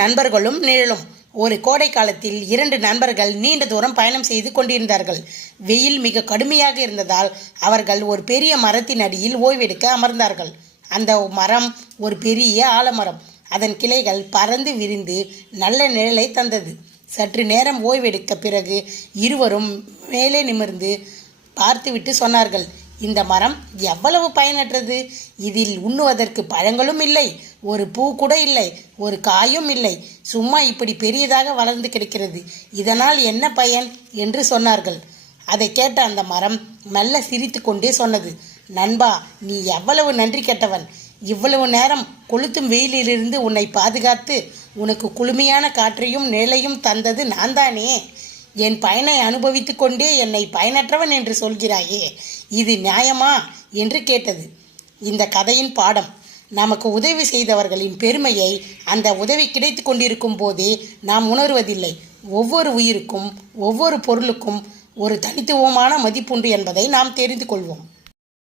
நண்பர்களும் நிழலும். ஒரு கோடை காலத்தில் 2 நண்பர்கள் நீண்ட தூரம் பயணம் செய்து கொண்டிருந்தார்கள். வெயில் மிக கடுமையாக இருந்ததால் அவர்கள் ஒரு பெரிய மரத்தின் அடியில் ஓய்வெடுக்க அமர்ந்தார்கள். அந்த மரம் ஒரு பெரிய ஆலமரம். அதன் கிளைகள் பறந்து விரிந்து நல்ல நிழலை தந்தது. சற்று நேரம் ஓய்வெடுக்க பிறகு இருவரும் மேலே நிமிர்ந்து பார்த்துவிட்டு சொன்னார்கள், இந்த மரம் எவ்வளவு பயனற்றது. இதில் உண்ணுவதற்கு பழங்களும் இல்லை, ஒரு பூ கூட இல்லை, ஒரு காயும் இல்லை. சும்மா இப்படி பெரியதாக வளர்ந்து கிடக்கிறது. இதனால் என்ன பயன் என்று சொன்னார்கள். அதை கேட்ட அந்த மரம் மெல்ல சிரித்து கொண்டே சொன்னது, நண்பா, நீ எவ்வளவு நன்றி கெட்டவன். இவ்வளவு நேரம் கொளுத்தும் வெயிலிலிருந்து உன்னை பாதுகாத்து உனக்கு குளுமையான காற்றையும் நிழலையும் தந்தது நான் தானே. என் பயனை அனுபவித்து கொண்டே என்னை பயனற்றவன் என்று சொல்கிறாயே, இது நியாயமா என்று கேட்டது. இந்த கதையின் பாடம், நமக்கு உதவி செய்தவர்களின் பெருமையை அந்த உதவி கிடைத்து கொண்டிருக்கும் போதே நாம் உணர்வதில்லை. ஒவ்வொரு உயிருக்கும் ஒவ்வொரு பொருளுக்கும் ஒரு தனித்துவமான மதிப்புண்டு என்பதை நாம் தெரிந்து கொள்வோம்.